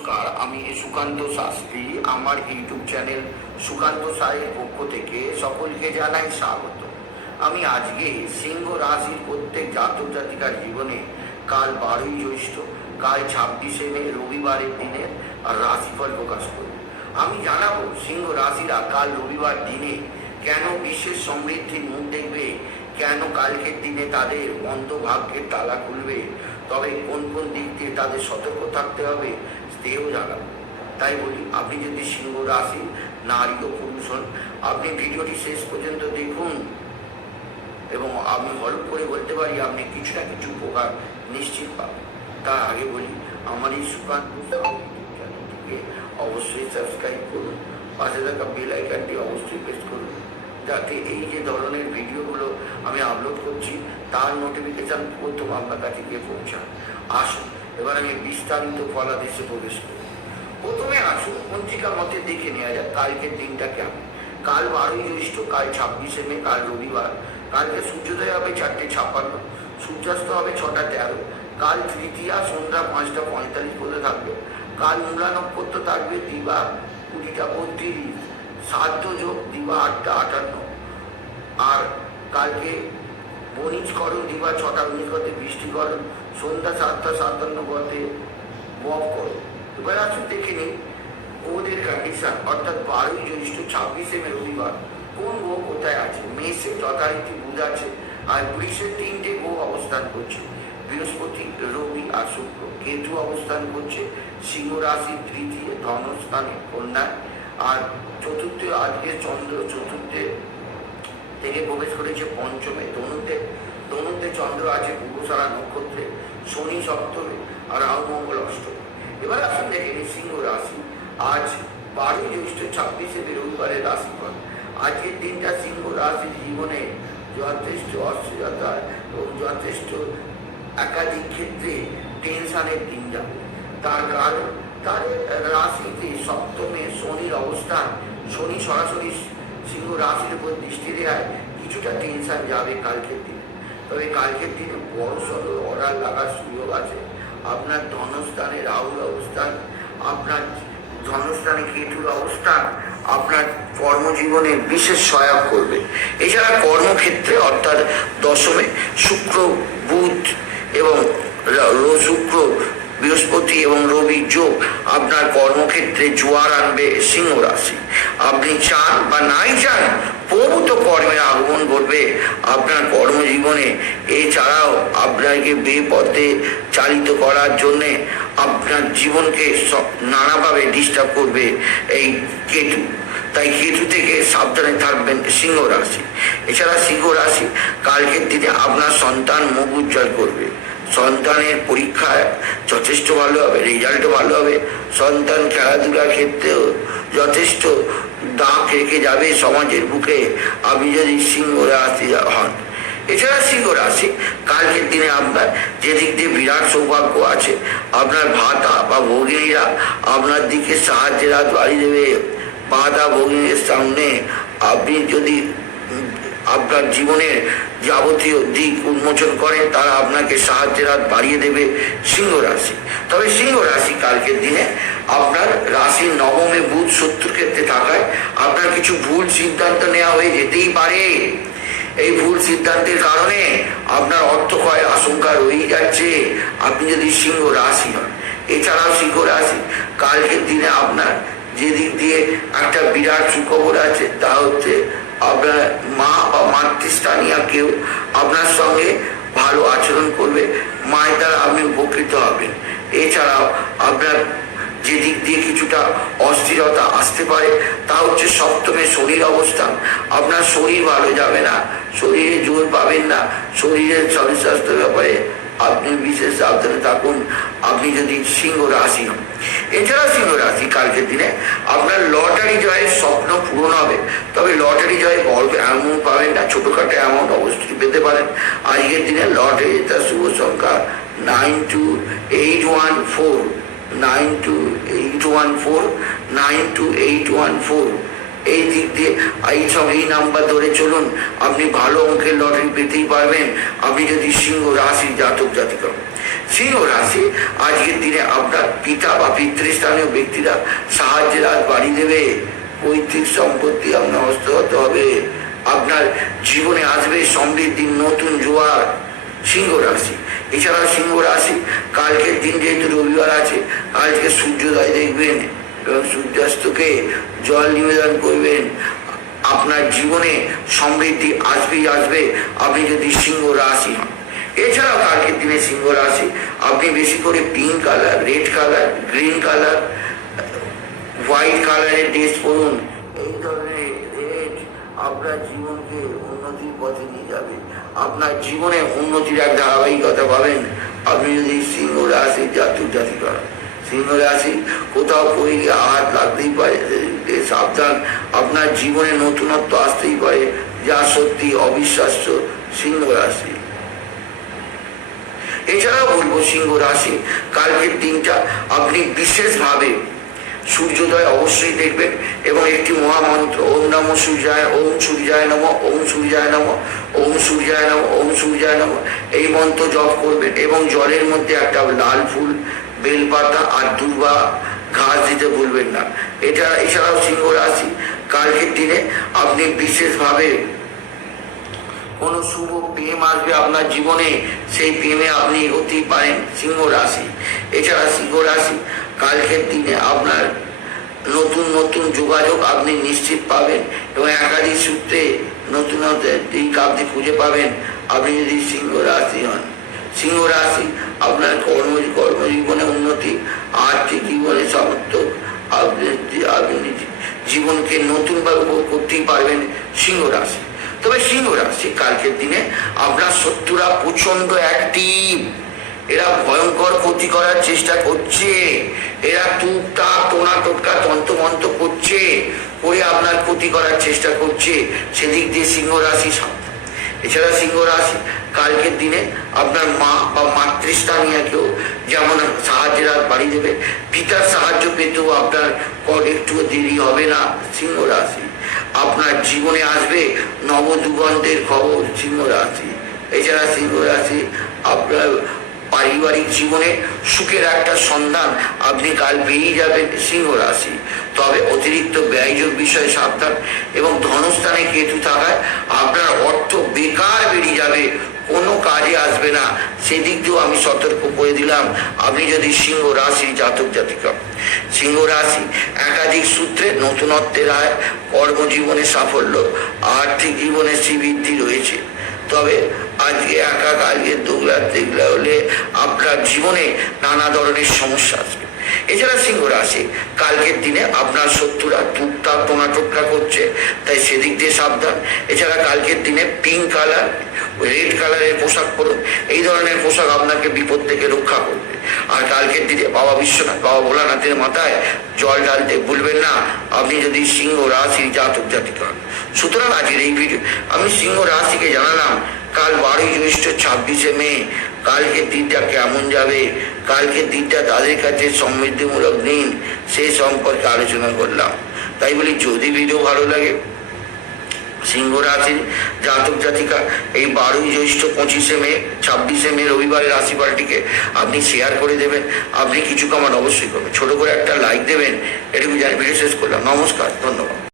নমস্কার, আমি সুকান্ত শাস্ত্রী, আমার ইউটিউব চ্যানেল সুকান্ত সাহের পক্ষ থেকে সকলকে জানাই স্বাগত। আমি আজকে সিংহ রাশির প্রত্যেক জাতক জাতিকার জীবনে কাল বারোই জ্যৈষ্ঠ, কাল ছাব্বিশে মে, রবিবারের দিনে রাশিফল প্রকাশ করব। আমি জানাব সিংহ রাশিরা কাল রবিবার দিনে কেন বিশেষ সমৃদ্ধির মুখ দেখবে, কেন কালকের দিনে তাদের বন্ধ ভাগ্যের তালা খুলবে, তবে কোন কোন দিক দিয়ে তাদের সতর্ক থাকতে হবে সেও জানাব তাই বলি, আপনি যদি সিংহ রাশি, নারী ও পুরুষ হন, আপনি ভিডিওটি শেষ পর্যন্ত দেখুন এবং আমি হল্প করে বলতে পারি, আপনি কিছু না কিছু উপকার নিশ্চিত পাবেন। তার আগে বলি, আমার এই চ্যানেলটিকে অবশ্যই সাবস্ক্রাইব করুন, পাশে থাকা বেল আইকনটি অবশ্যই প্রেস করুন, যাতে এই যে ধরনের ভিডিওগুলো আমি আপলোড করছি, তার নোটিফিকেশান প্রথম আপনার কাছে গিয়ে পৌঁছায়। আসুন এবার আমি বিস্তারিত ফলাদেশে প্রবেশ করি। প্রথমে আসুন পঞ্জিকা মতে দেখে নেওয়া যাক কালকের দিনটা কেমন। কাল বারোই জ্যৈষ্ঠ, কাল ছাব্বিশে মে, কাল রবিবার। কালকে সূর্যোদয় হবে চারটে ছাপ্পান্ন, সূর্যাস্ত হবে ছটা তেরো। কাল তৃতীয়া, সন্ধ্যা পাঁচটা পঁয়তাল্লিশ পর্যন্ত থাকবে। কাল মূলা নক্ষত্র থাকবে দিবা কুড়িটা বত্রিশ। সাধ্য যোগ দিবা আটটা আটান্ন। আর কালকে বণিজকরণ দিবা ছটা উনিশ গতে বৃষ্টিকরণ সন্ধ্যা সাতটা, সাতান্ন গতে বক করো। এবার আসুন দেখে নিন ওদের কন্ডিশন অর্থাৎ বারোই জ্যৈষ্ঠ, ছাব্বিশে মে রবিবার, কোন গো কোথায় আছে? মেষে যথারীতি বুধ আছে, আর বৃষের তিনটে গো অবস্থান করছে। বৃহস্পতি, রবি আর শুক্র। কেতু অবস্থান করছে, সিংহ রাশি, তৃতীয় ধনস্থানে কন্যায় আর চতুর্থ, আজকে চন্দ্র, চতুর্থে থেকে প্রবেশ করেছে পঞ্চমে। ধনুতে ধনুতে চন্দ্র আছে পূর্বসারা নক্ষত্রে, শনি সপ্তমে আর রাহু মঙ্গল অষ্টমে। এবার আসুন দেখে নিই সিংহ রাশি। আজ বারোই জ্যৈষ্ঠ ছাব্বিশে রবিবারের রাশিফল। আজকের দিনটা সিংহ রাশির জীবনে যথেষ্ট অস্থিরতা এবং যথেষ্ট একাধিক ক্ষেত্রে টেনশনের দিন যাবে। তার কারণ, তার রাশিতে সপ্তমে শনির অবস্থান। শনি সরাসরি সিংহ রাশির উপর দৃষ্টি দেওয়ায় কিছুটা টেনশন যাবে কালকের দিনে। তবে কালকের দিনে বড় সড়ো অর্ডার লাগার সুযোগ আছে। আপনার ধনস্থানে রাহুল অবস্থান, আপনার ধনস্থানে কেতুর অবস্থান, আপনার কর্মজীবনে বিশেষ সহায়ক করবে। এছাড়া কর্মক্ষেত্রে অর্থাৎ দশমে শুক্র, বুধ এবং শুক্র, বৃহস্পতি এবং রবির যোগ আপনার কর্মক্ষেত্রে জোয়ার আনবে সিংহ রাশি। আপনি চান বা নাই চান প্রভূত কর্মের আগমন ঘটবে আপনার কর্মজীবনে এছাড়াও আপনাকে বেপথে চালিত করার জন্যে আপনার জীবনকে নানাভাবে ডিস্টার্ব করবে এই কেতু। তাই কেতু থেকে সাবধানে থাকবেন সিংহ রাশি এছাড়া সিংহ রাশি কালকের দিনে আপনার সন্তান মুখ উজ্জ্বল করবে। সন্তানের পরীক্ষায় যথেষ্ট ভালো হবে রেজাল্টও ভালো হবে। সন্তান খেলাধুলার ক্ষেত্রেও যথেষ্ট দাগ রেখে যাবে সমাজের বুকে? আপনি যদি সিংহ রাশি হন। এছাড়া সিংহ রাশি কালকের দিনে আপনার যেদিক দিয়ে বিরাট সৌভাগ্য আছে, আপনার ভাতা বা ভগিনীরা আপনার দিকে সাহায্যের হাত বাড়ি দেবে। বাধা ভগিনীর সামনে আপনি যদি আপনার জীবনের যাবতীয় দিক উন্মোচন করেন তারা আপনাকে সাহায্যের হাত বাড়িয়ে দেবে সিংহ রাশি। তবে সিংহ রাশি কালকের দিনে আপনার রাশির নবমে বুধ শত্রুর ক্ষেত্রে থাকায় আপনার কিছু ভুল সিদ্ধান্ত নেওয়া হয়ে যেতেই পারে। এই ভুল সিদ্ধান্তের কারণে আপনার অর্থ ক্ষয়ের আশঙ্কা রয়েই যাচ্ছে। আপনি যদি সিংহ রাশি হন, এছাড়াও সিংহ রাশি, কালকের দিনে আপনার যে দিক দিয়ে একটা বিরাট সুখবর আছে, তা হচ্ছে আপনার মা বা মাতৃস্থানীয় কেউ আপনার সঙ্গে ভালো আচরণ করবে, মায়ের দ্বারা আপনি উপকৃত হবেন। এছাড়াও আপনার যে দিক দিয়ে কিছুটা অস্থিরতা আসতে পারে, তা হচ্ছে সপ্তমে শরীর অবস্থান। আপনার শরীর ভালো যাবে না, শরীরে জোর পাবেন না, শরীরের শরীর স্বাস্থ্যের ব্যাপারে আপনি বিশেষ সাবধানে থাকুন, আপনি যদি সিংহ রাশি হন। এছাড়া সিংহ রাশি, কালকের দিনে আপনার লটারি জয়ের স্বপ্ন পূরণ হবে। তবে লটারি জয়ে বড় অ্যামাউন্ট পাবেন না, ছোটোখাটো অ্যামাউন্ট অবশ্যই পেতে পারেন। আজকের দিনে লটারি তার শুভ সংখ্যা nine two eight one four, nine two eight one four, nine two eight one four. এই দিক দিয়ে এই সব, এই নাম্বার ধরে চলুন, আপনি ভালো অঙ্কের লটারি পেতেই পারবেন। আপনি যদি সিংহ রাশি জাতক জাতিকা। সিংহ রাশি, আজকের দিনে আপনার পিতা বা পিতৃস্থানীয় ব্যক্তিরা সাহায্যের হাত বাড়ি দেবে। পৈতৃক সম্পত্তি আপনার হস্তগত হবে। আপনার জীবনে আসবে সমৃদ্ধির নতুন জোয়ার। সিংহ রাশি, এছাড়াও সিংহ রাশি, কালকের দিন যেহেতু রবিবার আছে আজকে সূর্যোদয় দেখবেন। এবং সূর্যাস্তকে জল নিবেদন করবেন। আপনার জীবনে সমৃদ্ধি আসবেই আসবে। আপনি যদি সিংহ রাশি হন। এছাড়াও কালকের দিনে সিংহ রাশি, আপনি বেশি করে pink colour red colour green colour white কালারের ড্রেস পরুন। এই ধরনের রেড আপনার জীবনকে উন্নতির পথে নিয়ে যাবে। আপনার জীবনে উন্নতির এক ধারাবাহিকতা পাবেন। আপনি যদি সিংহ রাশি জাতক জাতিকা সিংহ রাশি কোথাও পড়ে গিয়ে আঘাত লাগতেই পারে। সাবধান। আপনার জীবনে নতুনত্ব আসতেই পারে। যা সত্যি অবিশ্বাস্য সিংহ রাশি। এছাড়াও বলব সিংহ রাশি। কালকের দিনটা আপনি বিশেষভাবে সূর্যোদয় অবশ্যই দেখবেন এবং একটি মহামন্ত্র। ওম নম সূর্যায়, ওম সূর্যায় নম, ওম সূর্যায় নম, ওম সূর্যায় নম, ওম সূর্যায় নম। এই মন্ত্র জপ করবেন এবং জলের মধ্যে একটা লাল ফুল বেলপাতা আর দুর্বা ঘাস দিতে ভুলবেন না। এটা এছাড়াও সিংহ রাশি। কালকের দিনে আপনি বিশেষভাবে কোনো শুভ প্রেম আসবে আপনার জীবনে, সেই প্রেমে আপনি এগোতেই পারেন সিংহ রাশি। এছাড়া সিংহ রাশি, কালকের দিনে আপনার নতুন নতুন যোগাযোগ আপনি নিশ্চিত পাবেন এবং একাধিক সূত্রে নতুন দিক আপনি খুঁজে পাবেন। আপনি যদি সিংহ রাশি হন, সিংহ রাশি আপনার কর্ম কর্মজীবনে উন্নতি, আর্থিক জীবনে সমর্থক আপনি আপনি জীবনকে নতুনভাবে উপভোগ করতেই পারবেন সিংহ রাশি। তবে সিংহ রাশি কালকের দিনে আপনার শত্রুরা প্রচণ্ড অ্যাক্টিভ এরা ভয়ঙ্কর ক্ষতি করার চেষ্টা করছে। এরা টুকটাক টোনা টোটকা, তন্ত্রমন্ত্র করছে। করে আপনার ক্ষতি করার চেষ্টা করছে। সেদিক দিয়ে সিংহ রাশি এছাড়া সিংহ রাশি কালকের দিনে আপনার মা বা মাতৃস্থানীয় কেউ যেমন সাহায্যের হাত বাড়ি দেবে, পিতার সাহায্য পেতেও আপনার কর একটু দেরি হবে না সিংহ রাশি আপনার জীবনে আসবে নবযুগন্তের খবর সিংহ রাশি এছাড়া সিংহ রাশি আপনার পারিবারিক জীবনে সুখের একটা সন্ধান আপনি কাল পেয়েই যাবেন সিংহ রাশি। তবে অতিরিক্ত ব্যয়যোগ বিষয়ে সাবধান এবং ধনস্থানে কেতু থাকায় আপনার অর্থ বেকার বেরিয়ে যাবে, কোনো কাজে আসবে না। সেদিক দিয়েও আমি সতর্ক করে দিলাম, আপনি যদি সিংহ রাশি জাতক জাতিকা। সিংহ রাশি একাধিক সূত্রে নতুনত্বের আয় কর্মজীবনে সাফল্য, আর্থিক জীবনে শ্রীবৃদ্ধি রয়েছে। তবে আজকে একা কালকে দৌড়াত দেখলে হলে আপনার জীবনে নানা ধরনের সমস্যা আসবে। এছাড়া সিংহ রাশি, কালকের দিনে আপনার শত্রুরা টুকটাক টোনাটোটকা করছে, তাই সেদিক দিয়ে সাবধান। এছাড়া কালকের দিনে পিঙ্ক কালার রেড কালারের পোশাক পরুন, এই ধরনের পোশাক আপনাকে বিপদ থেকে রক্ষা করবে। আর কালকের দিনে বাবা বিশ্বনাথ, বাবা ভোলানাথের মাথায় জল ঢালতে ভুলবেন না, আপনি যদি সিংহ রাশির জাতক জাতিক হন। সুতরাং আজকের এই ভিডিও আমি সিংহ রাশিকে জানালাম কাল বারোই জ্যৈষ্ঠ ছাব্বিশে মে। কালকে দিনটা কেমন যাবে? কালকে দিনটা তাদের কাছে সমৃদ্ধিমূলক দিন সেই সম্পর্কে আলোচনা করলাম। তাই বলি, যদি ভিডিও ভালো লাগে, সিংহ রাশির জাতক জাতিকা, এই বারোই জ্যৈষ্ঠ পঁচিশে মে, ছাব্বিশে মে রবিবারের রাশিফলটিকে আপনি শেয়ার করে দেবেন। আপনি কিছু কামান অবশ্যই করবেন। ছোট করে একটা লাইক দেবেন, এটুকু জানি ভিডিও শেষ করলাম। নমস্কার, ধন্যবাদ।